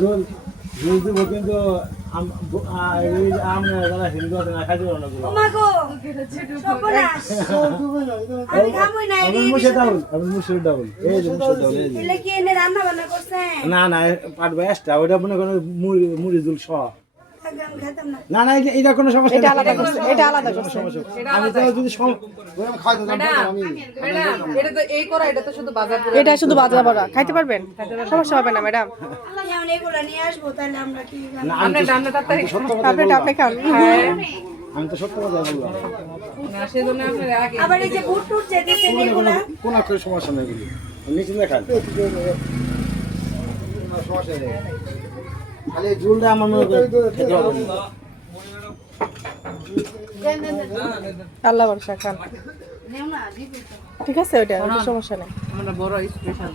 জল জল দিব কিন্তু আমরা যারা হিন্দু আছে না খাইতে পারবো না আমি খাবই না আমি মুসুর ডাউল এই যে মুসুর ডাউল এই যে এলে কি এনে রান্না বান্না করছেন না না পাট বাইসটা ওটা মনে কোনো মুড়ি জুল সহ আমি খেতাম না না না এটা কোনো সমস্যা এটা আলাদা করছে, এটা আলাদা করছে। আমি তো যদি আমি খাইতে জানতাম আমি এটা তো এই করা, এটা তো শুধু বাজার করে। এটা শুধু বাজা বড়া খাইতে পারবেন, সমস্যা হবে না ম্যাডাম। আমি এগুলো নিয়ে আসবো তাহলে আমরা কি না আমরা রান্না তাড়াতাড়ি সত্য কথা আপনি বললাম। আপনি খান। আমি তো সত্য কথা বললাম না সেজন্য আপনারা আগে আবার এই যে বুট টুট যেতেছেন এগুলা কোনো কোনো সমস্যা নেই এগুলি নিচে দেখান সমস্যা নেই খালি ঝুলটা আমার মনে করে খেতে হবে না। আল্লাহ ভরসা খান, ঠিক আছে, ওটা সমস্যা নেই। আমরা বড় স্পেশাল